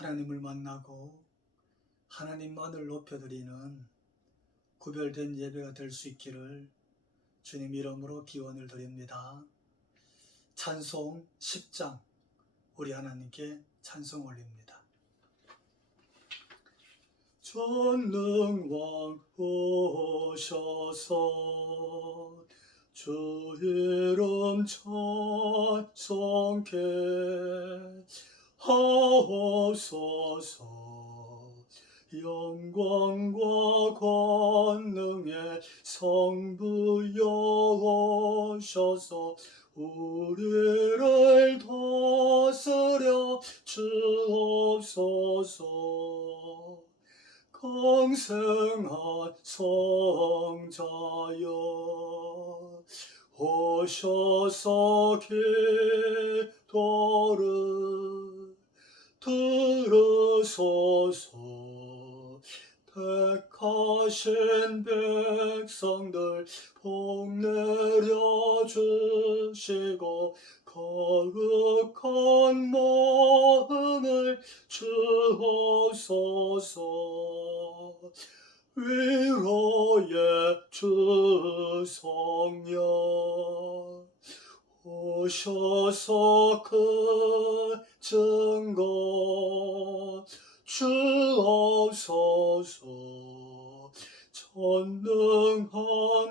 하나님을 만나고 하나님만을 높여드리는 구별된 예배가 될 수 있기를 주님 이름으로 기원을 드립니다. 찬송 10장 우리 하나님께 찬송 올립니다. 전능왕 오셔서 주 이름 찬송케 하옵소서. 영광과 권능의 성부 여오셔서 우리를 다스려 주옵소서. 강생한 성자여 오셔서 기도를 들으소서. 택하신 백성들 복 내려주시고 거룩한 마음을 주옵소서. 위로의 주 성령 오셔서 그 증거 주옵소서. 전능한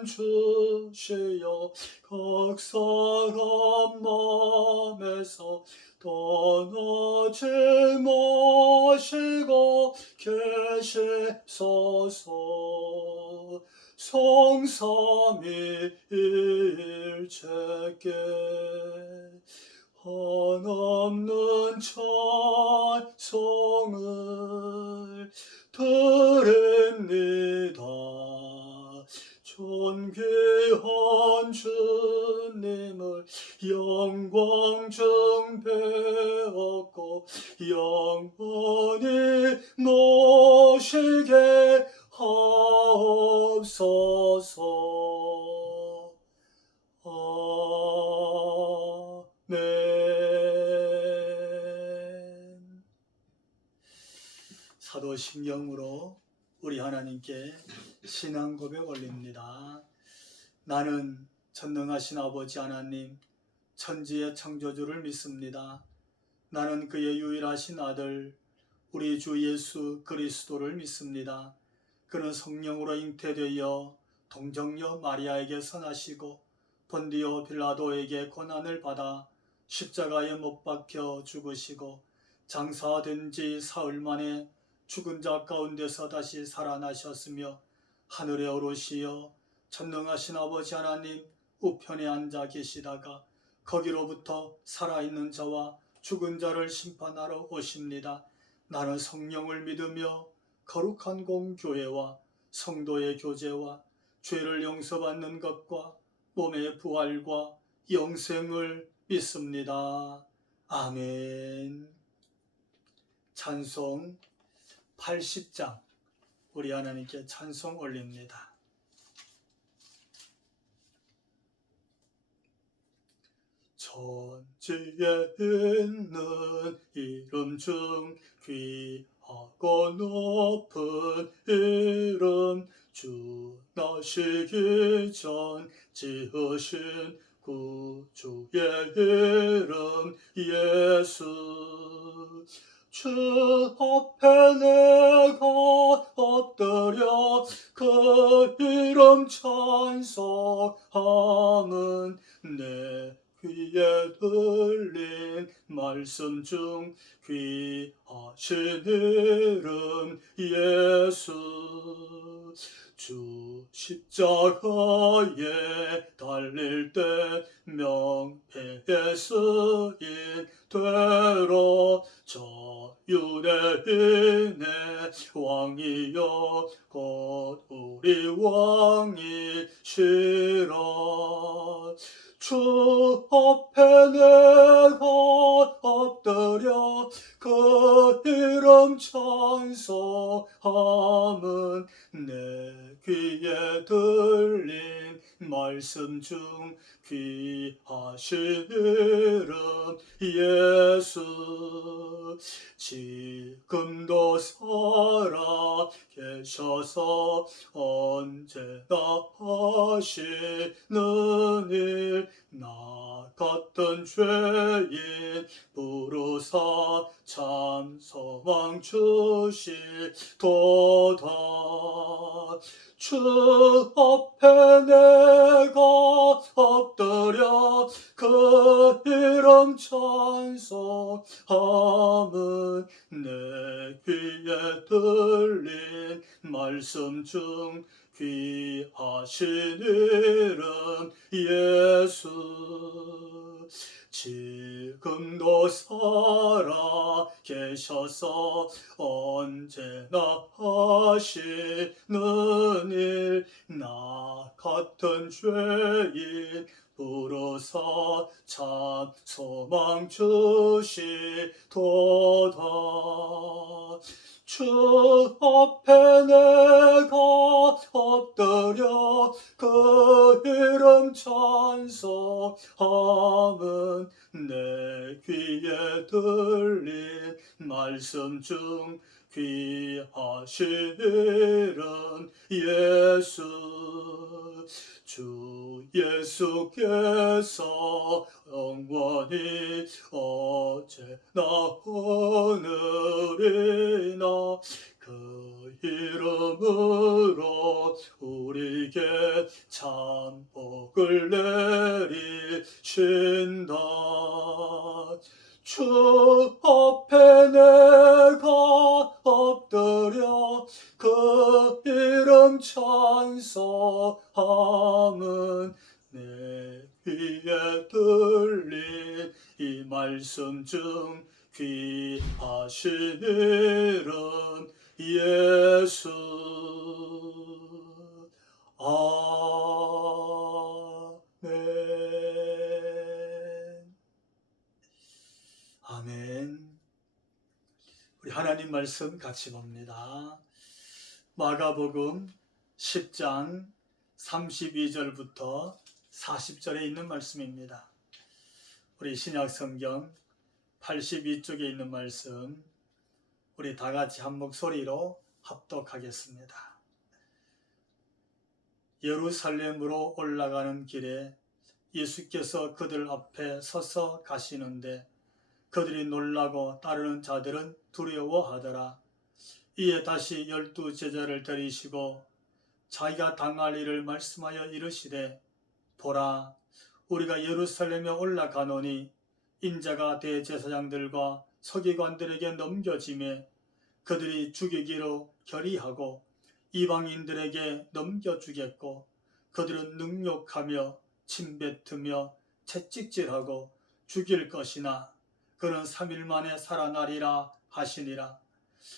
주시여 각 사람 마음에서 떠나지 마시고 계시소서. 성삼위일체께 한없는 찬송을 드립니다. 존귀한 주님을 영광 중배웠고 영원히 모시게 하옵소서. 아멘. 사도신경으로 우리 하나님께 신앙 고백 올립니다. 나는 전능하신 아버지 하나님, 천지의 창조주를 믿습니다. 나는 그의 유일하신 아들 우리 주 예수 그리스도를 믿습니다. 그는 성령으로 잉태되어 동정녀 마리아에게 선하시고 본디오 빌라도에게 고난을 받아 십자가에 못 박혀 죽으시고 장사된 지 사흘 만에 죽은 자 가운데서 다시 살아나셨으며 하늘에 오르시어 전능하신 아버지 하나님 우편에 앉아 계시다가 거기로부터 살아있는 자와 죽은 자를 심판하러 오십니다. 나는 성령을 믿으며 거룩한 공교회와 성도의 교제와 죄를 용서받는 것과 몸의 부활과 영생을 믿습니다. 아멘. 찬송 80장 우리 하나님께 찬송 올립니다. 천지에 있는 이름 중 귀하고 높은 이름, 주 나시기 전 지으신 구주의 이름 예수. 주 앞에 내가 엎드려 그 이름 찬송함은 내 귀에 들린 말씀 중 귀하신 이름 예수. 주 십자가에 달릴 때 명패에 쓰인 되로 자유의 인의 왕이여 곧 우리 왕이시라. 주 앞에 내가 엎드려 그 이름 찬송함은 내 귀에 들린 말씀 중 귀하신 이름 예수. 지금도 살아 계셔서 언제나 하시는 일 나 같은 죄인 부르사 참 소망 주시도다. 주 앞에 내가 엎드려 그 이름 찬송함은 내 귀에 들린 말씀 중 귀하신 이름 예수. 지금도 살아 계셔서 언제나 하시는 일 나 같은 죄인 부르사 참 소망 주시도다. 주 앞에 내가 엎드려 그 이름 찬송함은 내 귀에 들린 말씀 중 귀하신 이름 예수. 주 예수께서 영원히 어제나 오늘이나 그 이름으로 우리에게 참 복을 내리신다. 주 앞에 내가 엎드려 그 이름 찬송함은 내 귀에 들린 이 말씀 중 귀하신 이름 예수. 아멘. 아멘. 우리 하나님 말씀 같이 봅니다. 마가복음 10장 32절부터 40절에 있는 말씀입니다. 우리 신약성경 82쪽에 있는 말씀 우리 다 같이 한 목소리로 합독하겠습니다. 예루살렘으로 올라가는 길에 예수께서 그들 앞에 서서 가시는데 그들이 놀라고 따르는 자들은 두려워하더라. 이에 다시 12 제자를 데리시고 자기가 당할 일을 말씀하여 이르시되 보라 우리가 예루살렘에 올라가노니 인자가 대제사장들과 서기관들에게 넘겨지매 그들이 죽이기로 결의하고 이방인들에게 넘겨주겠고 그들은 능욕하며 침뱉으며 채찍질하고 죽일 것이나 그는 3일 만에 살아나리라 하시니라.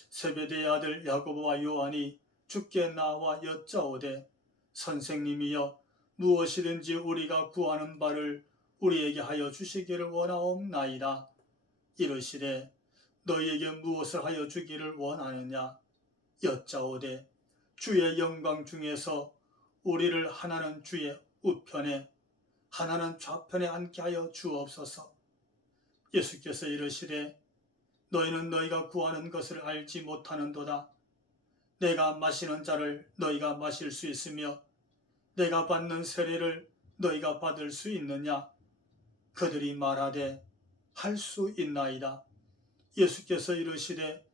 세베대의 아들 야고보와 요한이 주께 나와 여짜오되 선생님이여 무엇이든지 우리가 구하는 바를 우리에게 하여 주시기를 원하옵나이다. 이르시되 너희에게 무엇을 하여 주기를 원하느냐. 여짜오되 주의 영광 중에서 우리를 하나는 주의 우편에 하나는 좌편에 앉게 하여 주옵소서. 예수께서 이르시되 너희는 너희가 구하는 것을 알지 못하는도다. 내가 마시는 자를 너희가 마실 수 있으며 내가 받는 세례를 너희가 받을 수 있느냐. 그들이 말하되 할 수 있나이다. 예수께서 이르시되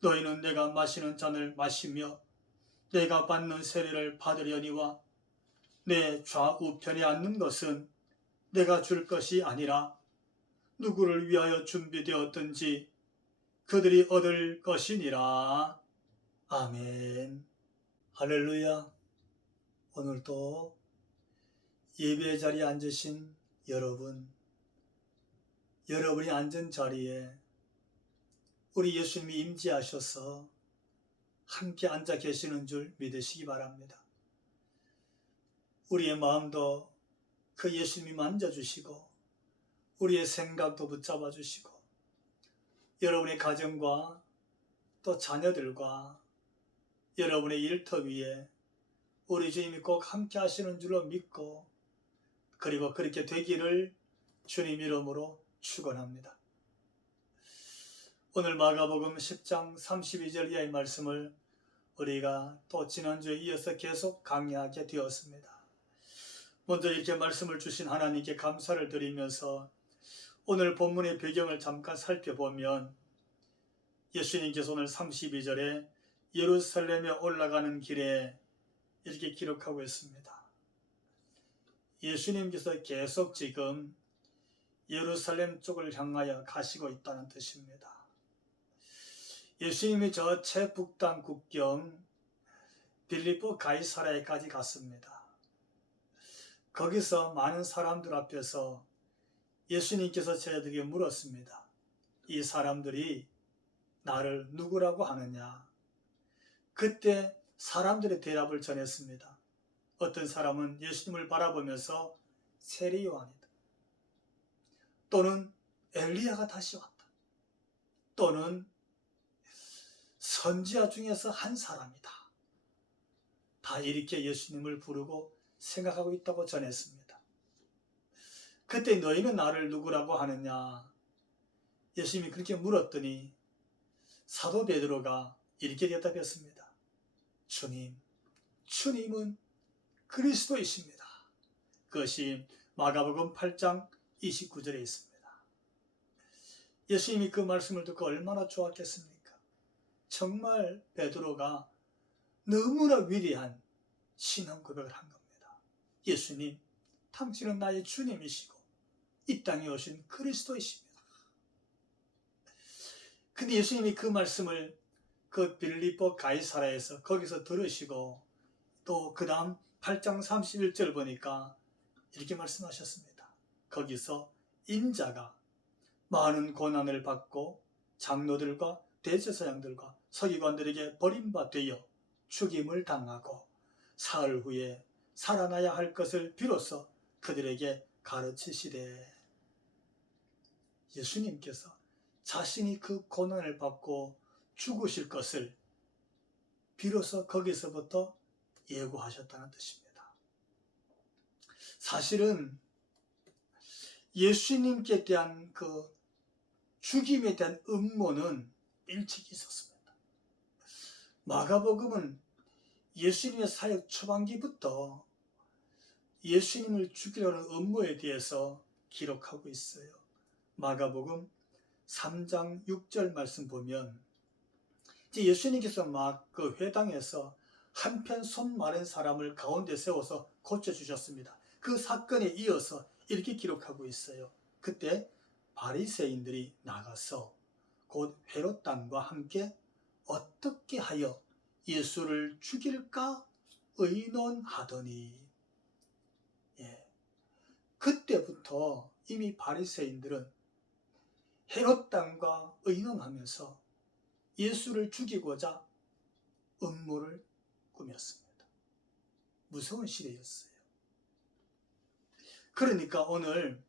너희는 내가 마시는 잔을 마시며 내가 받는 세례를 받으려니와 내 좌우편에 앉는 것은 내가 줄 것이 아니라 누구를 위하여 준비되었든지 그들이 얻을 것이니라. 아멘. 할렐루야. 오늘도 예배 자리에 앉으신 여러분이 앉은 자리에 우리 예수님이 임재하셔서 함께 앉아 계시는 줄 믿으시기 바랍니다. 우리의 마음도 그 예수님이 만져주시고 우리의 생각도 붙잡아 주시고 여러분의 가정과 또 자녀들과 여러분의 일터 위에 우리 주님이 꼭 함께 하시는 줄로 믿고 그리고 그렇게 되기를 주님 이름으로 축원합니다. 오늘 마가복음 10장 32절 이하의 말씀을 우리가 또 지난주에 이어서 계속 강의하게 되었습니다. 먼저 이렇게 말씀을 주신 하나님께 감사를 드리면서 오늘 본문의 배경을 잠깐 살펴보면 예수님께서 오늘 32절에 예루살렘에 올라가는 길에 이렇게 기록하고 있습니다. 예수님께서 계속 지금 예루살렘 쪽을 향하여 가시고 있다는 뜻입니다. 예수님이 저 최북단 국경 빌립보 가이사랴에까지 갔습니다. 거기서 많은 사람들 앞에서 예수님께서 저희들에게 물었습니다. 이 사람들이 나를 누구라고 하느냐? 그때 사람들의 대답을 전했습니다. 어떤 사람은 예수님을 바라보면서 세례 요한이다. 또는 엘리야가 다시 왔다. 또는 선지자 중에서 한 사람이다. 다 이렇게 예수님을 부르고 생각하고 있다고 전했습니다. 그때 너희는 나를 누구라고 하느냐? 예수님이 그렇게 물었더니 사도 베드로가 이렇게 대답했습니다. 주님은 그리스도이십니다. 그것이 마가복음 8장 29절에 있습니다. 예수님이 그 말씀을 듣고 얼마나 좋았겠습니까? 정말 베드로가 너무나 위대한 신앙 고백을 한 겁니다. 예수님, 당신은 나의 주님이시고 이 땅에 오신 그리스도이십니다. 근데 예수님이 그 말씀을 그 빌립보 가이사랴에서 거기서 들으시고 또 그 다음 8장 31절 보니까 이렇게 말씀하셨습니다. 거기서 인자가 많은 고난을 받고 장로들과 대제사장들과 서기관들에게 버림받되어 죽임을 당하고 사흘 후에 살아나야 할 것을 비로소 그들에게 가르치시되, 예수님께서 자신이 그 고난을 받고 죽으실 것을 비로소 거기서부터 예고하셨다는 뜻입니다. 사실은 예수님께 대한 그 죽임에 대한 음모는 일찍 있었습니다. 마가복음은 예수님의 사역 초반기부터 예수님을 죽이려는 음모에 대해서 기록하고 있어요. 마가복음 3장 6절 말씀 보면 이제 예수님께서 막 그 회당에서 한편 손 마른 사람을 가운데 세워서 고쳐주셨습니다. 그 사건에 이어서 이렇게 기록하고 있어요. 그때 바리새인들이 나가서 곧 헤롯 당과 함께 어떻게 하여 예수를 죽일까 의논하더니, 그때부터 이미 바리새인들은 헤롯 당과 의논하면서 예수를 죽이고자 음모를 꾸몄습니다. 무서운 시대였어요. 그러니까 오늘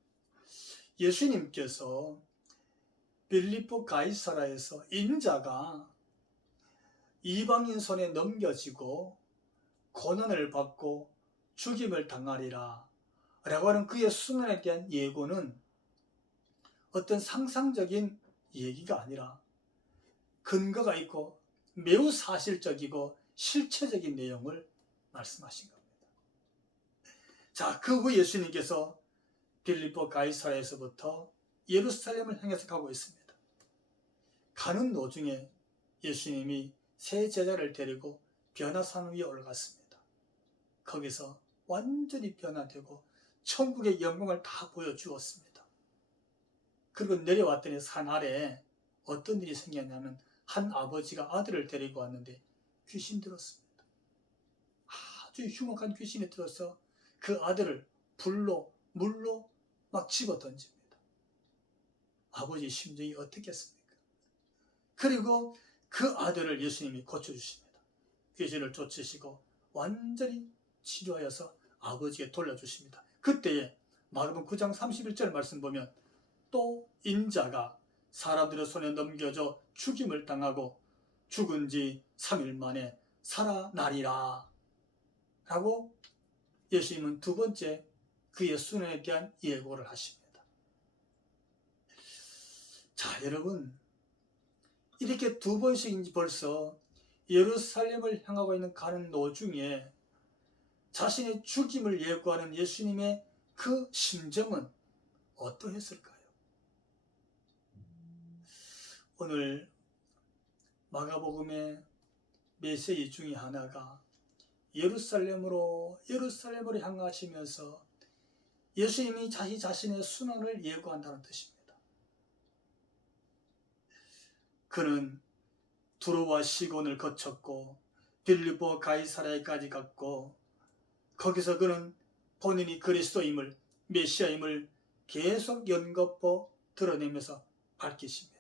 예수님께서 빌립보 가이사랴에서 인자가 이방인 손에 넘겨지고 고난을 받고 죽임을 당하리라 라고 하는 그의 순환에 대한 예고는 어떤 상상적인 얘기가 아니라 근거가 있고 매우 사실적이고 실체적인 내용을 말씀하신 겁니다. 자, 그 후 예수님께서 빌립보 가이사랴에서부터 예루살렘을 향해서 가고 있습니다. 가는 도중에 예수님이 세 제자를 데리고 변화산 위에 올라갔습니다. 거기서 완전히 변화되고 천국의 영광을 다 보여주었습니다. 그리고 내려왔더니 산 아래에 어떤 일이 생겼냐면 한 아버지가 아들을 데리고 왔는데 귀신 들었습니다. 아주 흉악한 귀신이 들어서 그 아들을 불로 물로 막 집어 던집니다. 아버지 심정이 어떻겠습니까? 그리고 그 아들을 예수님이 고쳐주십니다. 귀신을 쫓으시고 완전히 치료하여서 아버지에게 돌려주십니다. 그때에 마가복음 9장 31절 말씀 보면 또 인자가 사람들의 손에 넘겨져 죽임을 당하고 죽은 지 3일 만에 살아나리라 라고 예수님은 두 번째 그의 순환에 대한 예고를 하십니다. 자, 여러분, 이렇게 두 번씩 벌써 예루살렘을 향하고 있는 가는 도중에 자신의 죽임을 예고하는 예수님의 그 심정은 어떠했을까요? 오늘 마가복음의 메시지 중에 하나가 예루살렘으로 향하시면서 예수님이 자신의 순환을 예고한다는 뜻입니다. 그는 두로와 시돈을 거쳤고 빌립보 가이사랴에까지 갔고 거기서 그는 본인이 그리스도임을 메시아임을 계속 연거푸 드러내면서 밝히십니다.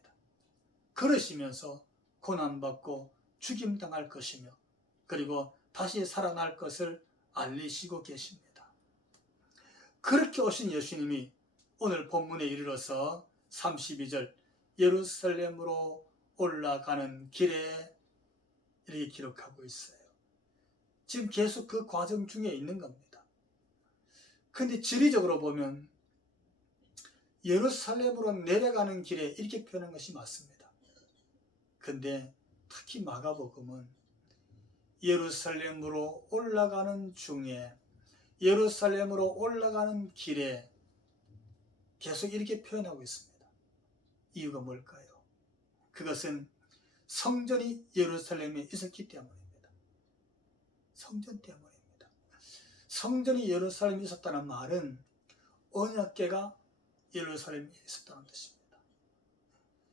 그러시면서 고난받고 죽임당할 것이며 그리고 다시 살아날 것을 알리시고 계십니다. 그렇게 오신 예수님이 오늘 본문에 이르러서 32절 예루살렘으로 올라가는 길에 이렇게 기록하고 있어요. 지금 계속 그 과정 중에 있는 겁니다. 근데 지리적으로 보면 예루살렘으로 내려가는 길에 이렇게 표현한 것이 맞습니다. 근데 특히 마가복음은 예루살렘으로 올라가는 중에 예루살렘으로 올라가는 길에 계속 이렇게 표현하고 있습니다. 이유가 뭘까요? 그것은 성전이 예루살렘에 있었기 때문입니다. 성전 때문입니다. 성전이 예루살렘에 있었다는 말은 언약궤가 예루살렘에 있었다는 뜻입니다.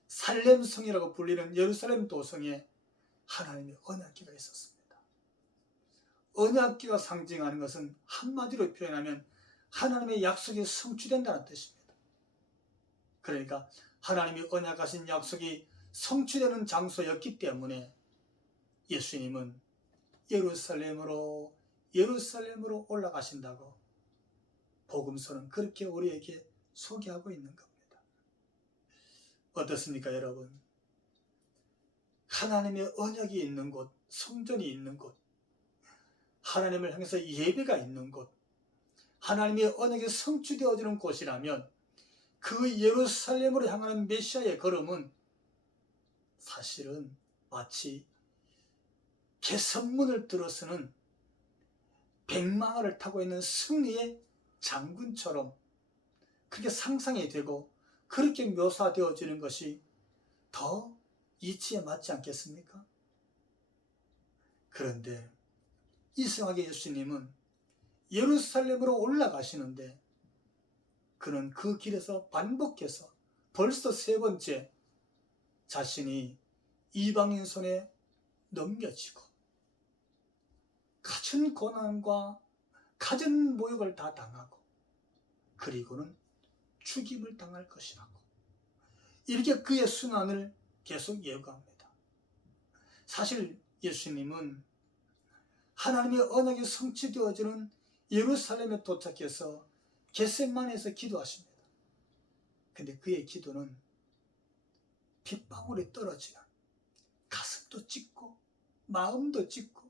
살렘성이라고 불리는 예루살렘 도성에 하나님의 언약궤가 있었습니다. 언약궤가 상징하는 것은 한마디로 표현하면 하나님의 약속이 성취된다는 뜻입니다. 그러니까 하나님이 언약하신 약속이 성취되는 장소였기 때문에 예수님은 예루살렘으로 올라가신다고 복음서는 그렇게 우리에게 소개하고 있는 겁니다. 어떻습니까, 여러분? 하나님의 언약이 있는 곳, 성전이 있는 곳, 하나님을 향해서 예배가 있는 곳, 하나님의 언약이 성취되어지는 곳이라면 그 예루살렘으로 향하는 메시아의 걸음은 사실은 마치 개선문을 들어서는 백마를 타고 있는 승리의 장군처럼 그렇게 상상이 되고 그렇게 묘사되어지는 것이 더 이치에 맞지 않겠습니까? 그런데 이상하게 예수님은 예루살렘으로 올라가시는데 그는 그 길에서 반복해서 벌써 세 번째 자신이 이방인 손에 넘겨지고 갖은 고난과 갖은 모욕을 다 당하고 그리고는 죽임을 당할 것이라고 이렇게 그의 순환을 계속 예고합니다. 사실 예수님은 하나님의 언약이 성취되어지는 예루살렘에 도착해서 겟세마네에서 기도하십니다. 근데 그의 기도는 빗방울이 떨어지는 가슴도 찢고 마음도 찢고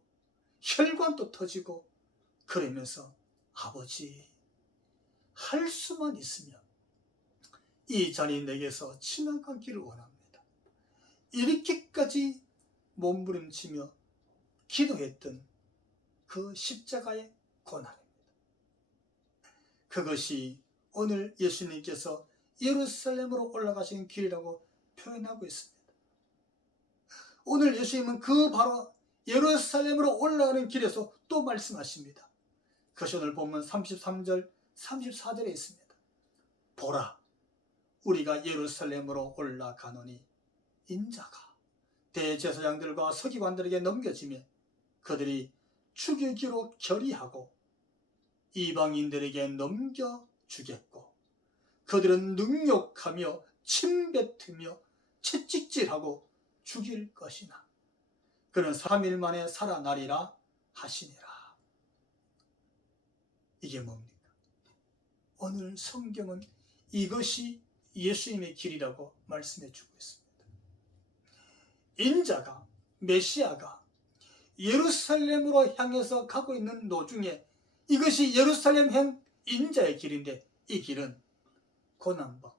혈관도 터지고 그러면서 아버지 할 수만 있으면 이 잔이 내게서 지나가기를 원합니다. 이렇게까지 몸부림치며 기도했던 그 십자가의 고난입니다. 그것이 오늘 예수님께서 예루살렘으로 올라가신 길이라고 표현하고 있습니다. 오늘 예수님은 그 바로 예루살렘으로 올라가는 길에서 또 말씀하십니다. 그것이 오늘 본문 33절 34절에 있습니다. 보라 우리가 예루살렘으로 올라가노니 인자가 대제사장들과 서기관들에게 넘겨지며 그들이 죽이기로 결의하고 이방인들에게 넘겨주겠고 그들은 능욕하며 침뱉으며 채찍질하고 죽일 것이나 그는 3일 만에 살아나리라 하시니라. 이게 뭡니까? 오늘 성경은 이것이 예수님의 길이라고 말씀해 주고 있습니다. 인자가 메시아가 예루살렘으로 향해서 가고 있는 도중에 이것이 예루살렘 향 인자의 길인데 이 길은 고난받고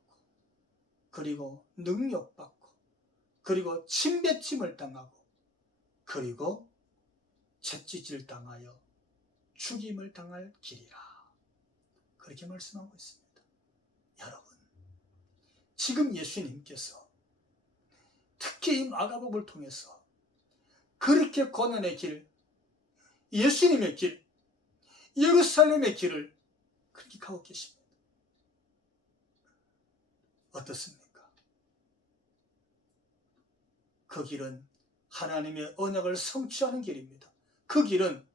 그리고 능력받고 그리고 침뱉임을 당하고 그리고 채찍질 당하여 죽임을 당할 길이라. 그렇게 말씀하고 있습니다. 여러분, 지금 예수님께서 특히 이 마가복음을 통해서 그렇게 고난의 길, 예수님의 길, 예루살렘의 길을 그렇게 가고 계십니다. 어떻습니까? 그 길은 하나님의 언약을 성취하는 길입니다. 그 길은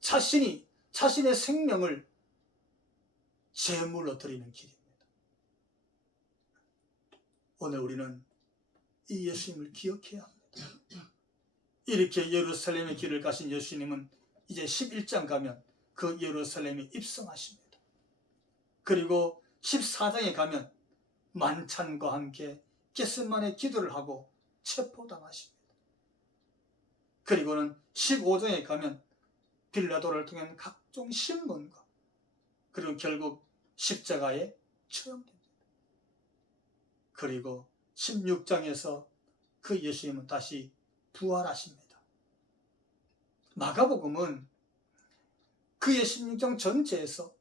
자신의 생명을 제물로 드리는 길입니다. 오늘 우리는 이 예수님을 기억해야 합니다. 이렇게 예루살렘의 길을 가신 예수님은 이제 11장 가면 그 예루살렘에 입성하십니다. 그리고 14장에 가면 만찬과 함께 겟세마네 기도를 하고 체포당하십니다. 그리고는 15장에 가면 빌라도를 통한 각종 신문과 그리고 결국 십자가에 처형됩니다. 그리고 16장에서 그 예수님은 다시 부활하십니다. 마가복음은 그의 16장 전체에서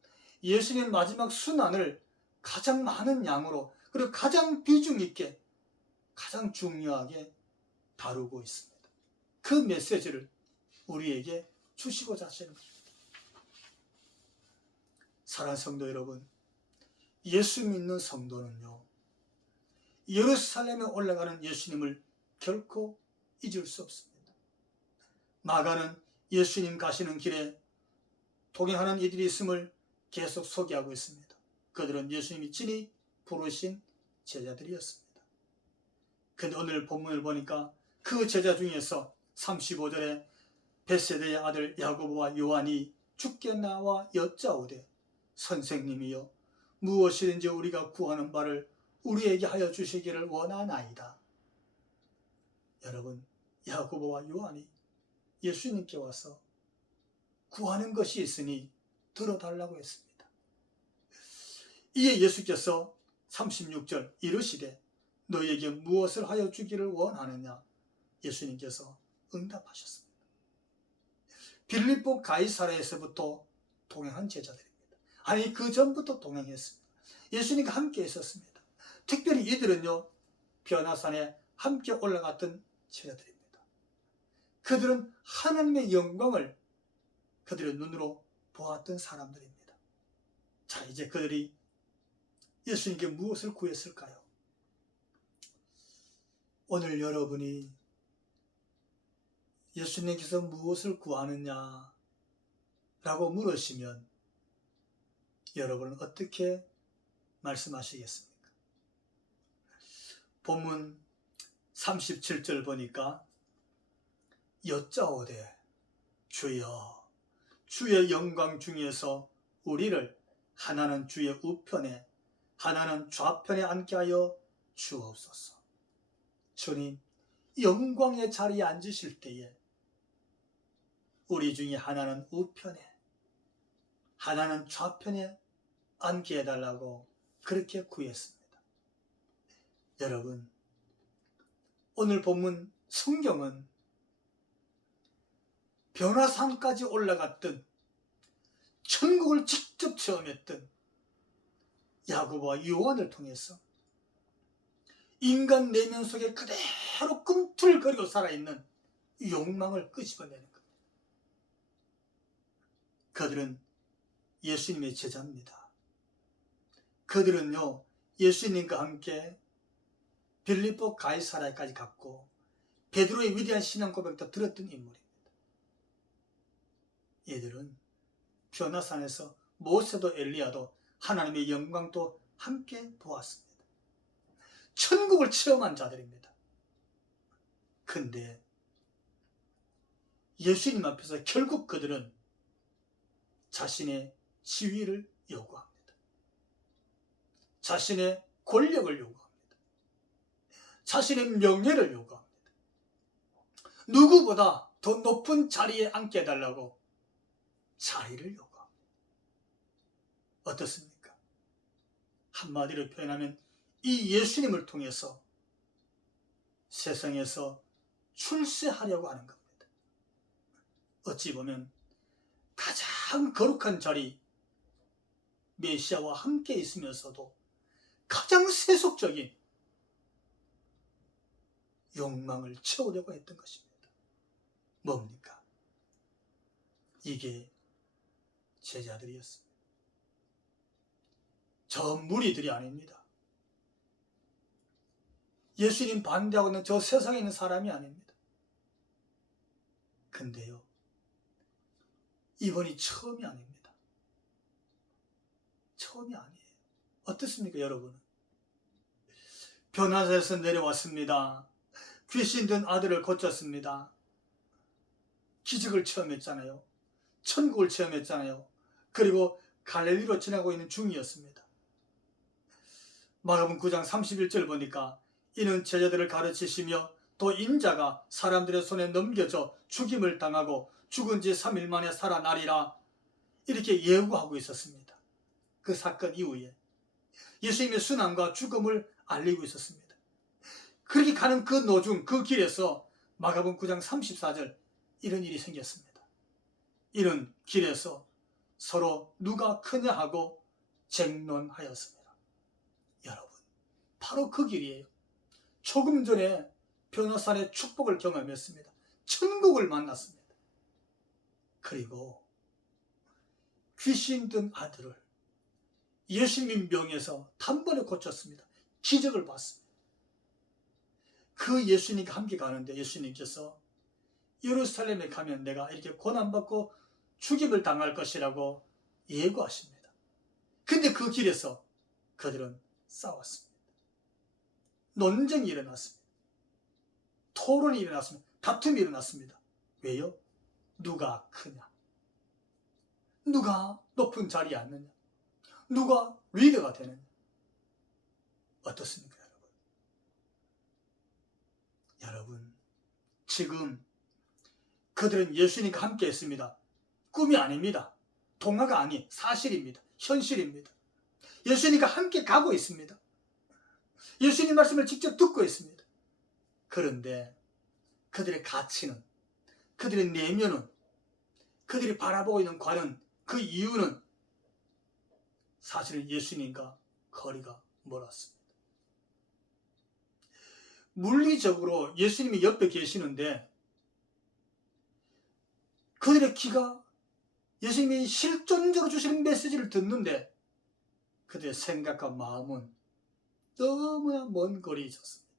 예수님의 마지막 순환을 가장 많은 양으로 그리고 가장 비중 있게 가장 중요하게 다루고 있습니다. 그 메시지를 우리에게 주시고자 하시는 겁니다. 사랑하는 성도 여러분, 예수 믿는 성도는요, 예루살렘에 올라가는 예수님을 결코 잊을 수 없습니다. 마가는 예수님 가시는 길에 동행하는 이들이 있음을 계속 소개하고 있습니다. 그들은 예수님이 친히 부르신 제자들이었습니다. 그런데 오늘 본문을 보니까 그 제자 중에서 35절에 벳세대의 아들 야고보와 요한이 주께 나와 여짜오되 선생님이여 무엇이든지 우리가 구하는 바를 우리에게 하여 주시기를 원하나이다. 여러분, 야고보와 요한이 예수님께 와서 구하는 것이 있으니 들어달라고 했습니다. 이에 예수께서 36절 이르시되 너희에게 무엇을 하여 주기를 원하느냐? 예수님께서 응답하셨습니다. 빌립보 가이사랴에서부터 동행한 제자들입니다. 아니, 그 전부터 동행했습니다. 예수님과 함께 있었습니다. 특별히 이들은요, 변화산에 함께 올라갔던 제자들입니다. 그들은 하나님의 영광을 그들의 눈으로 보았던 사람들입니다. 자, 이제 그들이 예수님께 무엇을 구했을까요? 오늘 여러분이 예수님께서 무엇을 구하느냐 라고 물으시면 여러분은 어떻게 말씀하시겠습니까? 본문 37절 보니까 여짜오되 주여 주의 영광 중에서 우리를 하나는 주의 우편에 하나는 좌편에 앉게 하여 주옵소서. 주님, 영광의 자리에 앉으실 때에 우리 중에 하나는 우편에 하나는 좌편에 앉게 해달라고 그렇게 구했습니다. 여러분, 오늘 본문 성경은 변화산까지 올라갔던 천국을 직접 체험했던 야고보와 요한을 통해서 인간 내면 속에 그대로 꿈틀거리고 살아있는 욕망을 끄집어내는 겁니다. 그들은 예수님의 제자입니다. 그들은요, 예수님과 함께 빌립보 가이사랴까지 갔고 베드로의 위대한 신앙 고백도 들었던 인물입니다. 얘들은 변화산에서 모세도 엘리야도 하나님의 영광도 함께 보았습니다. 천국을 체험한 자들입니다. 근데 예수님 앞에서 결국 그들은 자신의 지위를 요구합니다. 자신의 권력을 요구합니다. 자신의 명예를 요구합니다. 누구보다 더 높은 자리에 앉게 해달라고 자리를 요구합니다. 어떻습니까? 한마디로 표현하면 이 예수님을 통해서 세상에서 출세하려고 하는 겁니다. 어찌 보면 가장 거룩한 자리, 메시아와 함께 있으면서도 가장 세속적인 욕망을 채우려고 했던 것입니다. 뭡니까? 이게 제자들이었습니다. 저 무리들이 아닙니다. 예수님 반대하고 있는 저 세상에 있는 사람이 아닙니다. 근데요, 이번이 처음이 아닙니다. 처음이 아니에요. 어떻습니까, 여러분? 변화사에서 내려왔습니다. 귀신 든 아들을 고쳤습니다. 기적을 체험했잖아요. 천국을 체험했잖아요. 그리고 갈릴리로 지나고 있는 중이었습니다. 마가복음 9장 31절 보니까 이는 제자들을 가르치시며 또 인자가 사람들의 손에 넘겨져 죽임을 당하고 죽은 지 3일 만에 살아나리라, 이렇게 예고하고 있었습니다. 그 사건 이후에 예수님의 순환과 죽음을 알리고 있었습니다. 그렇게 가는 그 노중, 그 길에서 마가복음 9장 34절 이런 일이 생겼습니다. 이는 길에서 서로 누가 크냐 하고 쟁론하였습니다. 여러분, 바로 그 길이에요. 조금 전에 변호사의 축복을 경험했습니다. 천국을 만났습니다. 그리고 귀신 든 아들을 예수님 명에서 단번에 고쳤습니다. 기적을 봤습니다. 그 예수님과 함께 가는데 예수님께서 예루살렘에 가면 내가 이렇게 고난받고 죽임을 당할 것이라고 예고하십니다. 근데 그 길에서 그들은 싸웠습니다. 논쟁이 일어났습니다. 토론이 일어났습니다. 다툼이 일어났습니다. 왜요? 누가 크냐? 누가 높은 자리에 앉느냐? 누가 리더가 되느냐? 어떻습니까, 여러분? 여러분, 지금 그들은 예수님과 함께 했습니다. 꿈이 아닙니다. 동화가 아닌 사실입니다. 현실입니다. 예수님과 함께 가고 있습니다. 예수님 말씀을 직접 듣고 있습니다. 그런데 그들의 가치는, 그들의 내면은, 그들이 바라보고 있는 관은, 그 이유는 사실은 예수님과 거리가 멀었습니다. 물리적으로 예수님이 옆에 계시는데 그들의 귀가 예수님이 실존적으로 주시는 메시지를 듣는데 그들의 생각과 마음은 너무나 먼 거리에 있었습니다.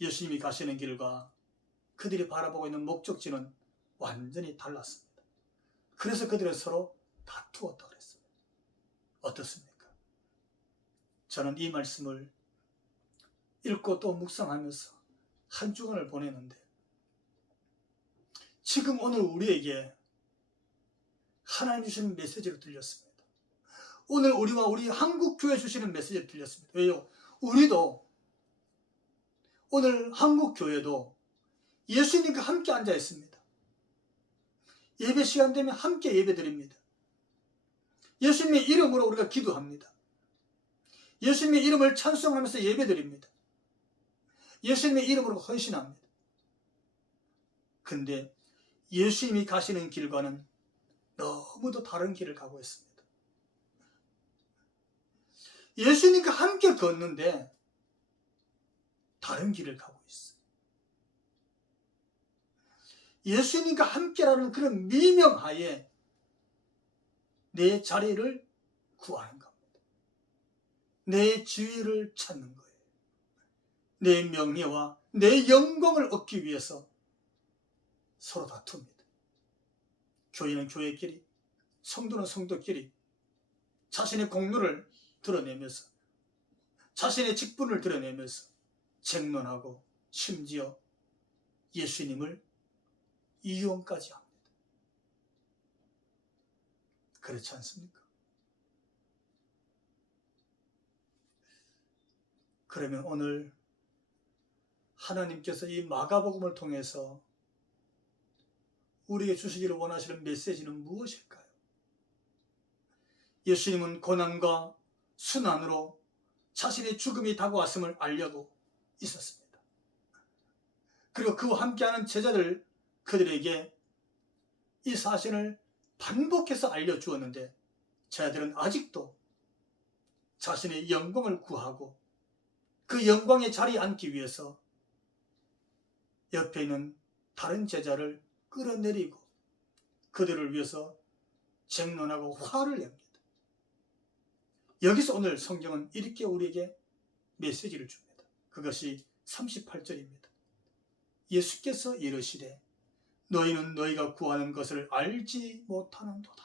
예수님이 가시는 길과 그들이 바라보고 있는 목적지는 완전히 달랐습니다. 그래서 그들은 서로 다투었다고 그랬습니다. 어떻습니까? 저는 이 말씀을 읽고 또 묵상하면서 한 주간을 보내는데 지금 오늘 우리에게 하나님 주시는 메시지를 들렸습니다. 오늘 우리와 우리 한국교회 주시는 메시지를 들렸습니다. 왜요? 우리도 오늘 한국교회도 예수님과 함께 앉아 있습니다. 예배 시간 되면 함께 예배 드립니다. 예수님의 이름으로 우리가 기도합니다. 예수님의 이름을 찬송하면서 예배 드립니다. 예수님의 이름으로 헌신합니다. 근데 예수님이 가시는 길과는 너무도 다른 길을 가고 있습니다. 예수님과 함께 걷는데 다른 길을 가고 있어요. 예수님과 함께라는 그런 미명하에 내 자리를 구하는 겁니다. 내 지위를 찾는 거예요. 내 명예와 내 영광을 얻기 위해서 서로 다툽니다. 교회는 교회끼리, 성도는 성도끼리 자신의 공로를 드러내면서 자신의 직분을 드러내면서 쟁론하고 심지어 예수님을 이용까지 합니다. 그렇지 않습니까? 그러면 오늘 하나님께서 이 마가복음을 통해서 우리에게 주시기를 원하시는 메시지는 무엇일까요? 예수님은 고난과 순환으로 자신의 죽음이 다가왔음을 알려고 있었습니다. 그리고 그와 함께하는 제자들 그들에게 이 사실을 반복해서 알려주었는데 제자들은 아직도 자신의 영광을 구하고 그 영광의 자리에 앉기 위해서 옆에 있는 다른 제자를 끌어내리고 그들을 위해서 쟁론하고 화를 냅니다. 여기서 오늘 성경은 이렇게 우리에게 메시지를 줍니다. 그것이 38절입니다. 예수께서 이르시되 너희는 너희가 구하는 것을 알지 못하는도다.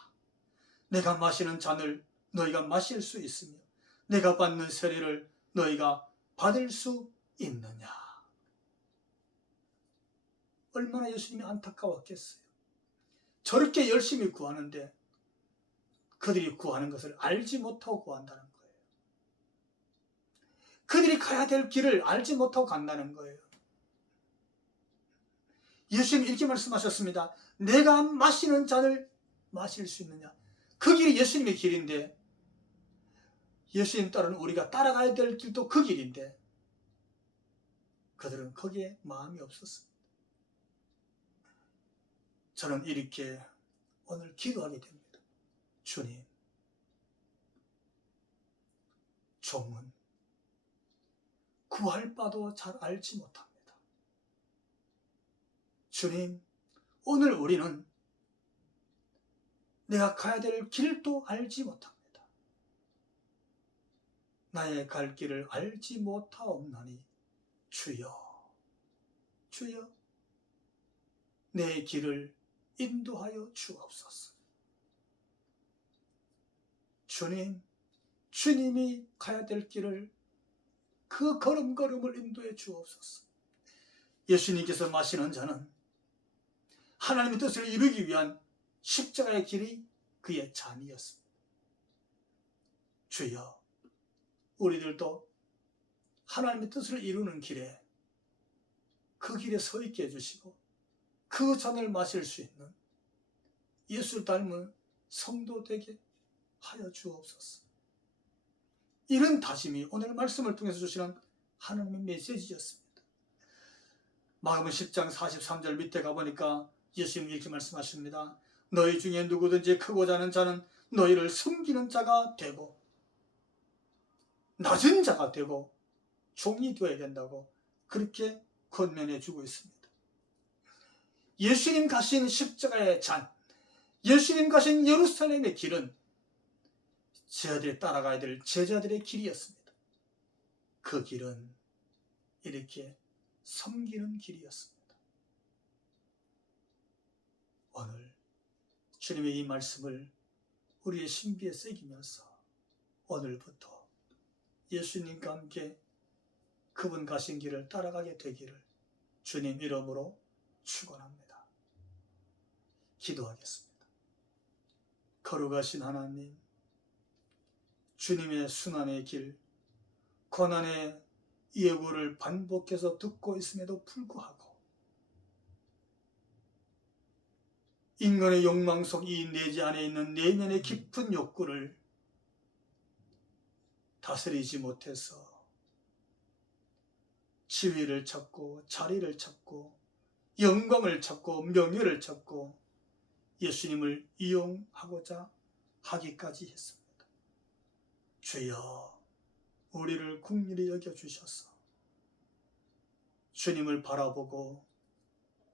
내가 마시는 잔을 너희가 마실 수 있으며 내가 받는 세례를 너희가 받을 수 있느냐. 얼마나 예수님이 안타까웠겠어요. 저렇게 열심히 구하는데 그들이 구하는 것을 알지 못하고 구한다는 거예요. 그들이 가야 될 길을 알지 못하고 간다는 거예요. 예수님이 이렇게 말씀하셨습니다. 내가 마시는 잔을 마실 수 있느냐. 그 길이 예수님의 길인데 예수님 따르는 우리가 따라가야 될 길도 그 길인데 그들은 거기에 마음이 없었습니다. 저는 이렇게 오늘 기도하게 됩니다. 주님, 종은 구할 바도 잘 알지 못합니다. 주님, 오늘 우리는 내가 가야 될 길도 알지 못합니다. 나의 갈 길을 알지 못하옵나니 주여, 주여, 내 길을 인도하여 주옵소서. 주님, 주님이 가야 될 길을 그 걸음걸음을 인도해 주옵소서. 예수님께서 마시는 잔은 하나님의 뜻을 이루기 위한 십자가의 길이 그의 잔이었습니다. 주여, 우리들도 하나님의 뜻을 이루는 길에 그 길에 서 있게 해주시고 그 잔을 마실 수 있는 예수를 닮은 성도 되게 하여 주옵소서. 이런 다짐이 오늘 말씀을 통해서 주시는 하나님의 메시지였습니다. 마가복음 10장 43절 밑에 가보니까 예수님이 이렇게 말씀하십니다. 너희 중에 누구든지 크고 자는 자는 너희를 섬기는 자가 되고 낮은 자가 되고 종이 되어야 된다고 그렇게 권면해 주고 있습니다. 예수님 가신 십자가의 잔, 예수님 가신 예루살렘의 길은 제자들이 따라가야 될 제자들의 길이었습니다. 그 길은 이렇게 섬기는 길이었습니다. 오늘 주님의 이 말씀을 우리의 신비에 새기면서 오늘부터 예수님과 함께 그분 가신 길을 따라가게 되기를 주님 이름으로 축원합니다. 기도하겠습니다. 거룩하신 하나님, 주님의 순환의 길, 고난의 예고를 반복해서 듣고 있음에도 불구하고 인간의 욕망 속 이 내지 안에 있는 내면의 깊은 욕구를 다스리지 못해서 지위를 찾고 자리를 찾고 영광을 찾고 명예를 찾고 예수님을 이용하고자 하기까지 했습니다. 주여, 우리를 긍휼히 여겨주셔서 주님을 바라보고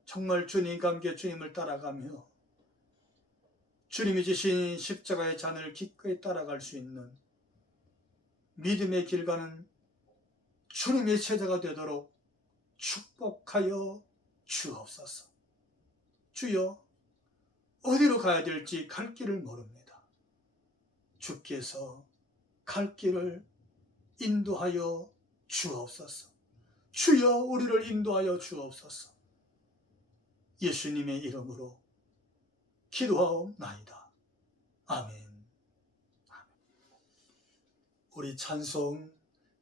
정말 주님과 함께 주님을 따라가며 주님이 지신 십자가의 잔을 기꺼이 따라갈 수 있는 믿음의 길 가는 주님의 제자가 되도록 축복하여 주옵소서. 주여, 어디로 가야 될지 갈 길을 모릅니다. 주께서 갈 길을 인도하여 주옵소서. 주여, 우리를 인도하여 주옵소서. 예수님의 이름으로 기도하옵나이다. 아멘. 우리 찬송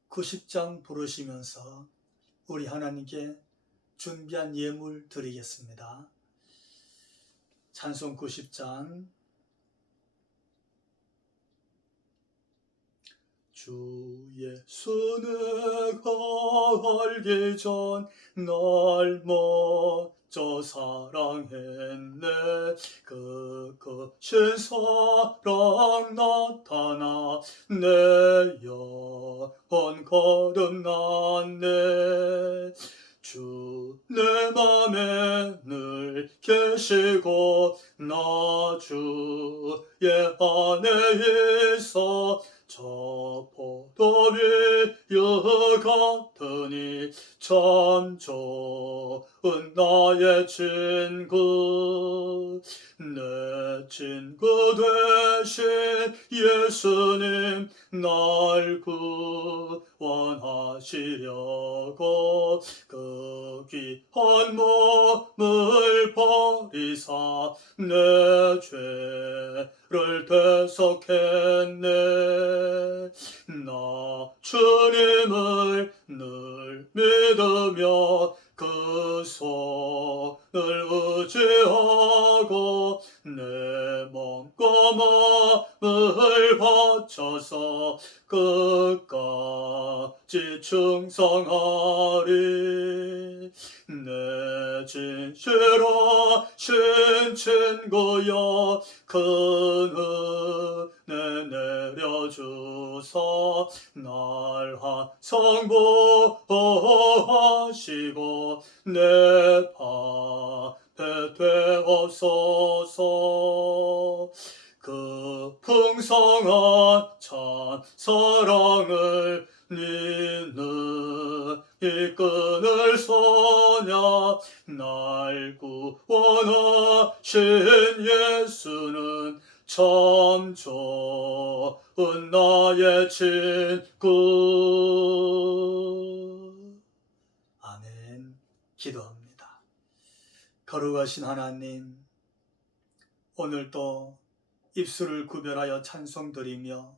90장 부르시면서 우리 하나님께 준비한 예물 드리겠습니다. 찬송 90장 주 예수는 알기 전 날 먼저 사랑했네. 그 크신 사랑 나타나 내 영혼 거듭났네. 주 내 맘에 늘 계시고 나 주의 안에 있어 저 포도비유 같으니 참 좋은 나의 친구. 내 친구 되신 예수님 날 구원하시려고 그 귀한 몸을 버리사 내 죄를 대속했네. 나 주님을 늘 믿으며 그 손을 의지하고 내 몸과 마음을 바쳐서 끝까지 충성하리. 내 진실하신 친구여 큰 은혜 내려주사 날 항상 보호하시고 내 방패 되옵소서. 그 풍성한 참 사랑을 니는 이끈을 소냐. 날 구원하신 예수는 참 좋은 나의 친구. 아멘. 기도합니다. 거룩하신 하나님, 오늘도 입술을 구별하여 찬송드리며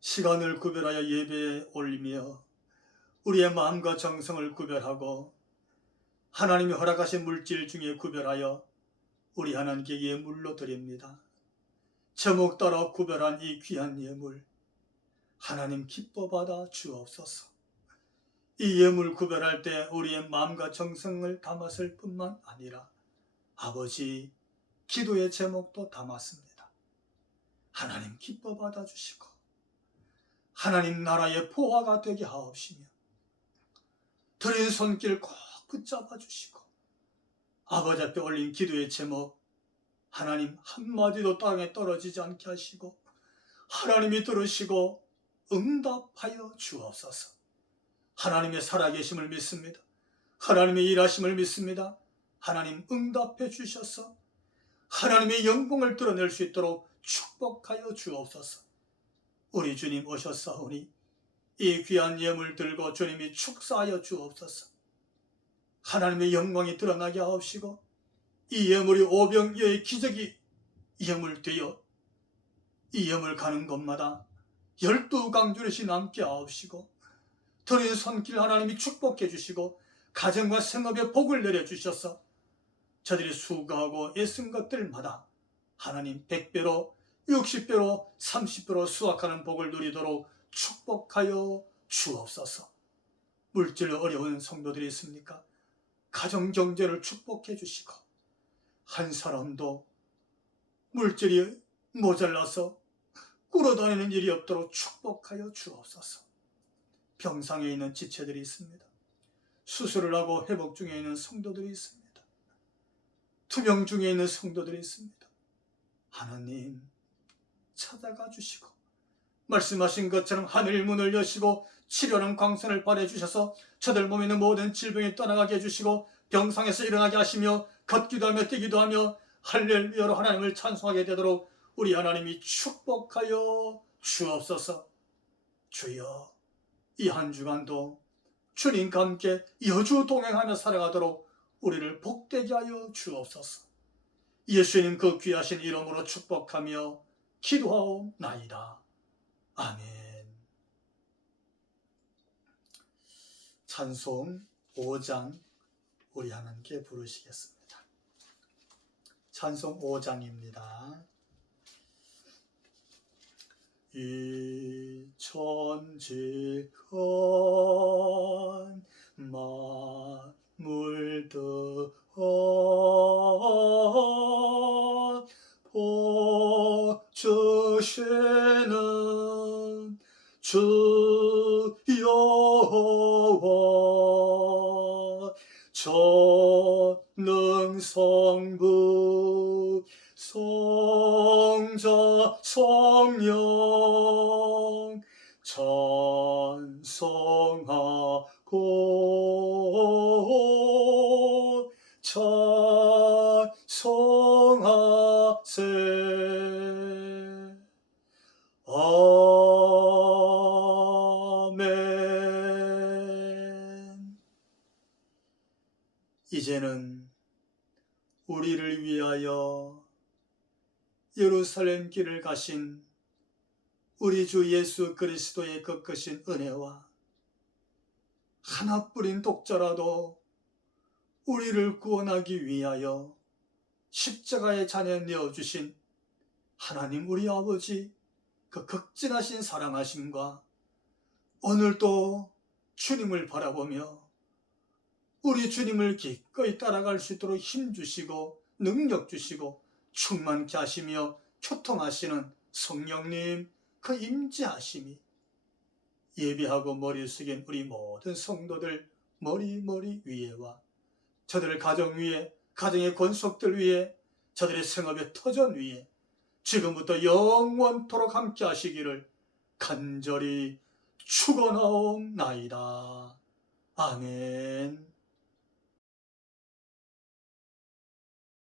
시간을 구별하여 예배에 올리며 우리의 마음과 정성을 구별하고 하나님이 허락하신 물질 중에 구별하여 우리 하나님께 예물로 드립니다. 제목 따라 구별한 이 귀한 예물 하나님 기뻐 받아 주옵소서. 이 예물 구별할 때 우리의 마음과 정성을 담았을 뿐만 아니라 아버지 기도의 제목도 담았습니다. 하나님 기뻐 받아 주시고 하나님 나라의 보화가 되게 하옵시며 드린 손길 꼭 붙잡아 주시고 아버지 앞에 올린 기도의 제목 하나님 한마디도 땅에 떨어지지 않게 하시고 하나님이 들으시고 응답하여 주옵소서. 하나님의 살아계심을 믿습니다. 하나님의 일하심을 믿습니다. 하나님 응답해 주셔서 하나님의 영광을 드러낼 수 있도록 축복하여 주옵소서. 우리 주님 오셨사오니 이 귀한 예물 들고 주님이 축사하여 주옵소서. 하나님의 영광이 드러나게 하옵시고 이 예물이 오병이어의 기적이 예물되어 이 예물 가는 곳마다 12강주릇이 남게 하옵시고 드린 손길 하나님이 축복해 주시고 가정과 생업에 복을 내려주셔서 저들이 수고하고 애쓴 것들마다 하나님 100배로 60배로 30배로 수확하는 복을 누리도록 축복하여 주옵소서. 물질 어려운 성도들이 있습니까? 가정경제를 축복해 주시고 한 사람도 물질이 모자라서 꿇어다니는 일이 없도록 축복하여 주옵소서. 병상에 있는 지체들이 있습니다. 수술을 하고 회복 중에 있는 성도들이 있습니다. 투병 중에 있는 성도들이 있습니다. 하나님 찾아가 주시고 말씀하신 것처럼 하늘 문을 여시고 치료하는 광선을 발해주셔서 저들 몸에 있는 모든 질병이 떠나가게 해주시고 병상에서 일어나게 하시며 걷기도 하며 뛰기도 하며 할렐루야로 하나님을 찬송하게 되도록 우리 하나님이 축복하여 주옵소서. 주여 이 한 주간도 주님과 함께 여주 동행하며 살아가도록 우리를 복되게 하여 주옵소서. 예수님 그 귀하신 이름으로 축복하며 기도하옵나이다. 아멘. 찬송 5장 우리 하나님께 부르시겠습니다. 찬송 5장입니다. 이 천지간 만물 보주시는 주 여호와 전능성부 성자 성령 찬송하고 찬송하세. 아멘. 이제는 우리를 위하여 예루살렘 길을 가신 우리 주 예수 그리스도의 그 크신 은혜와 하나뿐인 독자라도 우리를 구원하기 위하여 십자가에 자녀 내어주신 하나님 우리 아버지 그 극진하신 사랑하심과 오늘도 주님을 바라보며 우리 주님을 기꺼이 따라갈 수 있도록 힘주시고 능력 주시고 충만케 하시며 교통하시는 성령님 그 임재하심이 예배하고 머리 숙인 우리 모든 성도들 머리 위에와 저들의 가정 위에, 가정의 권속들 위에, 저들의 생업의 터전 위에 지금부터 영원토록 함께 하시기를 간절히 축원하옵나이다. 아멘.